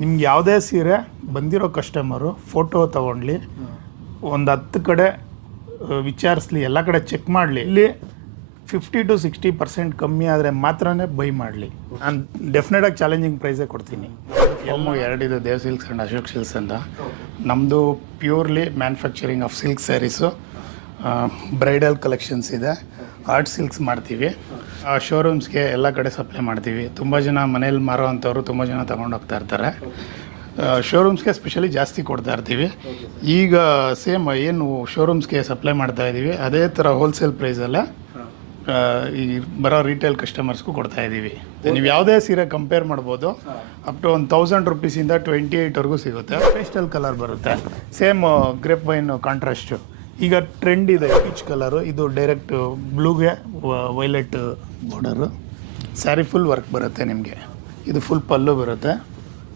ನಿಮ್ಗೆ ಯಾವುದೇ ಸೀರೆ ಬಂದಿರೋ ಕಸ್ಟಮರು ಫೋಟೋ ತೊಗೊಂಡ್ಲಿ ಒಂದು 10 ಕಡೆ ವಿಚಾರಿಸ್ಲಿ, ಎಲ್ಲ ಕಡೆ ಚೆಕ್ ಮಾಡಲಿ. ಇಲ್ಲಿ 50 to 60% ಕಮ್ಮಿ ಆದರೆ ಮಾತ್ರನೇ ಬೈ ಮಾಡಲಿ. ನಾನು ಡೆಫಿನೆಟಾಗಿ ಚಾಲೆಂಜಿಂಗ್ ಪ್ರೈಸೇ ಕೊಡ್ತೀನಿ. ಎಲ್ಲೂ ಎರಡಿದೆ, Dev silks and Ashok silks ಅಂತ. ನಮ್ಮದು purely manufacturing of silk saris, bridal collections ಇದೆ, ಆರ್ಟ್ ಸಿಲ್ಕ್ಸ್ ಮಾಡ್ತೀವಿ. ಶೋರೂಮ್ಸ್ಗೆ ಎಲ್ಲ ಕಡೆ ಸಪ್ಲೈ ಮಾಡ್ತೀವಿ. ತುಂಬ ಜನ ಮನೇಲಿ ಮಾರೋ ಅಂಥವ್ರು ತುಂಬ ಜನ ತೊಗೊಂಡೋಗ್ತಾ ಇರ್ತಾರೆ. ಶೋರೂಮ್ಸ್ಗೆ ಸ್ಪೆಷಲಿ ಜಾಸ್ತಿ ಕೊಡ್ತಾ ಇರ್ತೀವಿ. ಈಗ ಸೇಮ್ ಏನು ಶೋರೂಮ್ಸ್ಗೆ ಸಪ್ಲೈ ಮಾಡ್ತಾ ಇದ್ದೀವಿ ಅದೇ ಥರ ಹೋಲ್ಸೇಲ್ ಪ್ರೈಸಲ್ಲೇ ಈ ಬರೋ ರಿಟೇಲ್ ಕಸ್ಟಮರ್ಸ್ಗೂ ಕೊಡ್ತಾ ಇದ್ದೀವಿ. ನೀವು ಯಾವುದೇ ಸೀರೆ ಕಂಪೇರ್ ಮಾಡ್ಬೋದು. ಅಪ್ ಟು 1000 ರೂಪೀಸಿಂದ 28ವರೆಗೂ ಸಿಗುತ್ತೆ. ಪೇಸ್ಟಲ್ ಕಲರ್ ಬರುತ್ತೆ, ಸೇಮ್ ಗ್ರೇಪ್ ವೈನ್ ಕಾಂಟ್ರಾಸ್ಟು. ಈಗ ಟ್ರೆಂಡ್ ಇದೆ ಪೀಚ್ ಕಲರು, ಇದು ಡೈರೆಕ್ಟ್ ಬ್ಲೂಗೆ violet border. Sari full work ಬರುತ್ತೆ ನಿಮಗೆ. ಇದು ಫುಲ್ ಪಲ್ಲು ಬರುತ್ತೆ.